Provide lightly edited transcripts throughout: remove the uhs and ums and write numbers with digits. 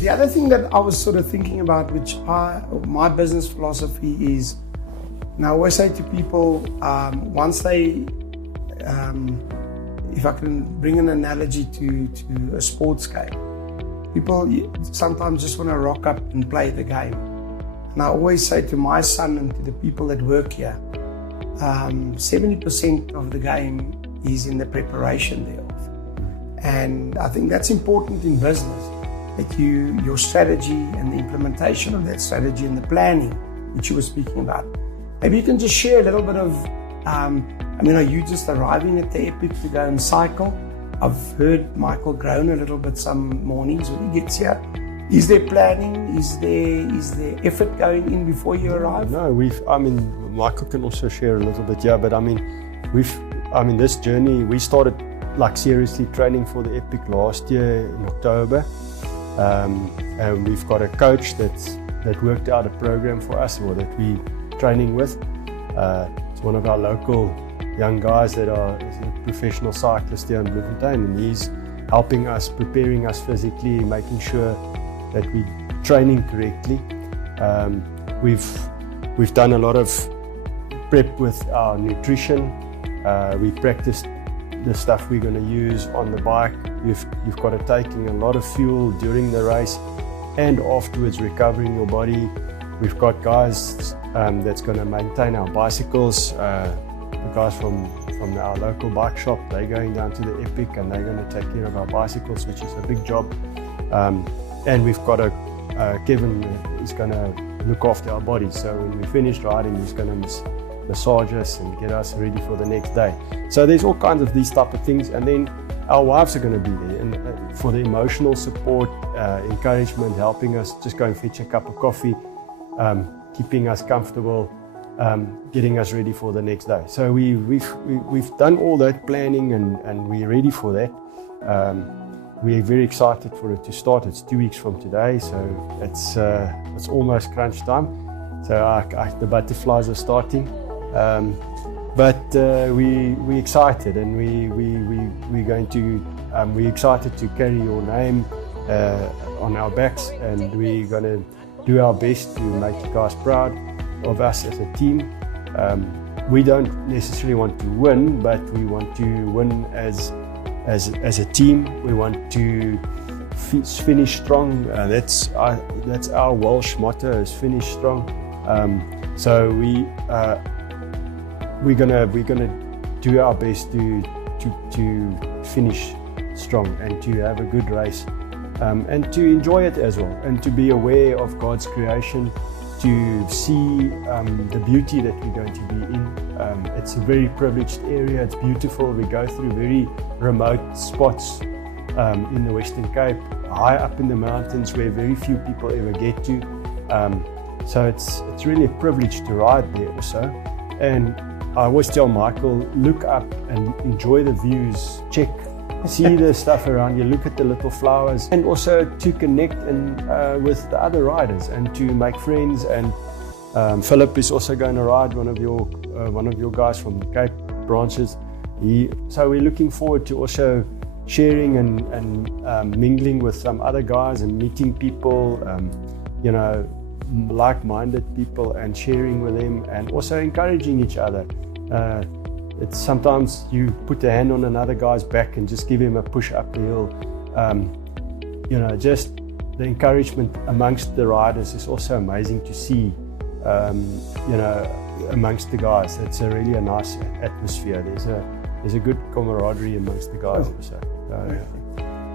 The other thing that I was sort of thinking about, my business philosophy is, and I always say to people, once they, if I can bring an analogy to a sports game, people sometimes just want to rock up and play the game. And I always say to my son and to the people that work here, 70% of the game is in the preparation thereof. And I think that's important in business, that your strategy and the implementation of that strategy and the planning, which you were speaking about. Maybe you can just share a little bit of, are you just arriving at the Epic to go and cycle? I've heard Michael groan a little bit some mornings when he gets here. Is there planning? Is there effort going in before you arrive? No, Michael can also share a little bit, but this journey, we started like seriously training for the Epic last year in October. And we've got a coach that worked out a program for us, or that we training with. It's one of our local young guys that are a professional cyclist here in Bloemfontein, and he's helping us, preparing us physically, making sure that we're training correctly. We've done a lot of prep with our nutrition. We practiced the stuff we're going to use on the bike. You've got to taking a lot of fuel during the race and afterwards, recovering your body. We've got guys that's going to maintain our bicycles. The guys from our local bike shop, they're going down to the Epic and they're going to take care of our bicycles, which is a big job. And we've got Kevin is going to look after our bodies. So when we finish riding, he's going to massage us and get us ready for the next day. So there's all kinds of these type of things, and then our wives are going to be there and for the emotional support, encouragement, helping us, just go and fetch a cup of coffee, keeping us comfortable, getting us ready for the next day. So we've done all that planning and we're ready for that. We're very excited for it to start. It's 2 weeks from today, so it's almost crunch time. So the butterflies are starting. But we're excited, and we're excited to carry your name on our backs, and we're going to do our best to make you guys proud of us as a team. We don't necessarily want to win, but we want to win as a team. We want to finish strong. That's our Walsh motto, is finish strong. So we're gonna do our best to finish strong and to have a good race, and to enjoy it as well, and to be aware of God's creation, to see the beauty that we're going to be in. It's a very privileged area. It's beautiful. We go through very remote spots in the Western Cape, high up in the mountains where very few people ever get to. So it's really a privilege to ride there also. And I always tell Michael, look up and enjoy the views, see the stuff around you, look at the little flowers, and also to connect with the other riders and to make friends. And Philip is also going to ride, one of your guys from the Cape branches. So we're looking forward to also sharing and mingling with some other guys and meeting people, like-minded people, and sharing with them, and also encouraging each other. It's sometimes you put a hand on another guy's back and just give him a push up the hill. Just the encouragement amongst the riders is also amazing to see. Amongst the guys, it's really a nice atmosphere. There's a good camaraderie amongst the guys also.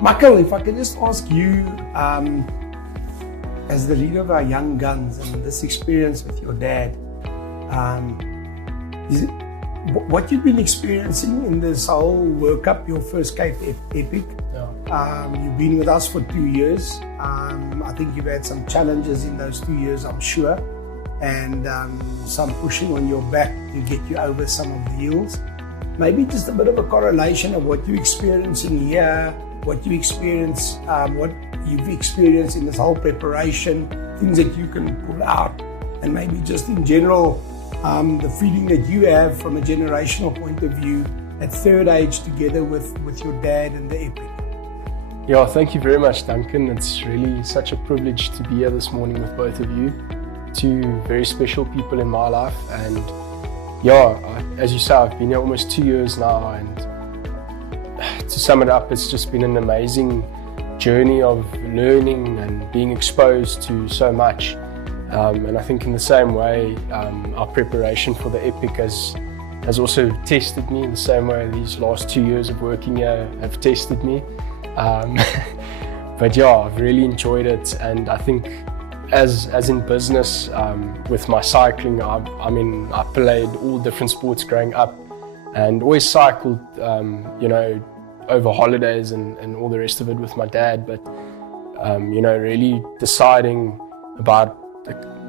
Michael, if I can just ask you, as the leader of our young guns and this experience with your dad, what you've been experiencing in this whole World Cup, your first Cape Epic. You've been with us for 2 years. I think you've had some challenges in those 2 years, I'm sure, and some pushing on your back to get you over some of the hills. Maybe just a bit of a correlation of what you're experiencing here, what you've experienced in this whole preparation, things that you can pull out, and maybe just in general, the feeling that you have from a generational point of view at third age together with your dad and the Epic. Yeah, thank you very much, Duncan. It's really such a privilege to be here this morning with both of you. Two very special people in my life. And yeah, as you say, I've been here almost 2 years now. And to sum it up, it's just been an amazing journey of learning and being exposed to so much. And I think in the same way, our preparation for the Epic has also tested me in the same way these last 2 years of working here have tested me. But yeah, I've really enjoyed it, and I think as in business, with my cycling, I played all different sports growing up and always cycled, over holidays and all the rest of it with my dad. But really deciding about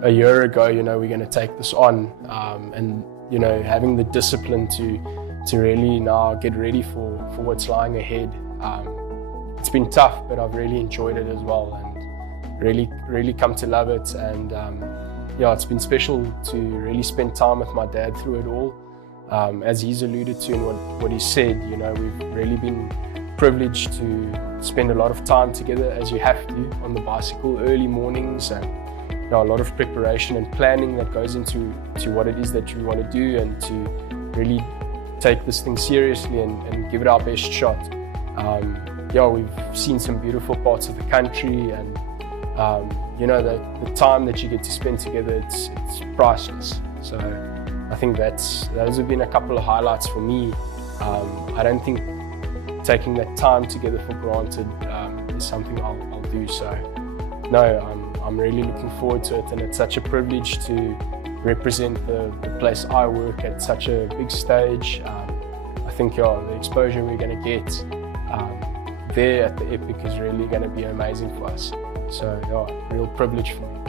a year ago, we're going to take this on, and having the discipline to really now get ready for what's lying ahead. It's been tough, but I've really enjoyed it as well, and really come to love it. And it's been special to really spend time with my dad through it all. As he's alluded to in what he said, we've really been privileged to spend a lot of time together, as you have to, on the bicycle, early mornings, and a lot of preparation and planning that goes into what it is that you want to do, and to really take this thing seriously and give it our best shot. We've seen some beautiful parts of the country, and the time that you get to spend together, it's priceless. So I think those have been a couple of highlights for me. I don't think taking that time together for granted is something I'll do. So no, I'm really looking forward to it, and it's such a privilege to represent the place I work at such a big stage. I think the exposure we're going to get there at the Epic is really going to be amazing for us. So real privilege for me.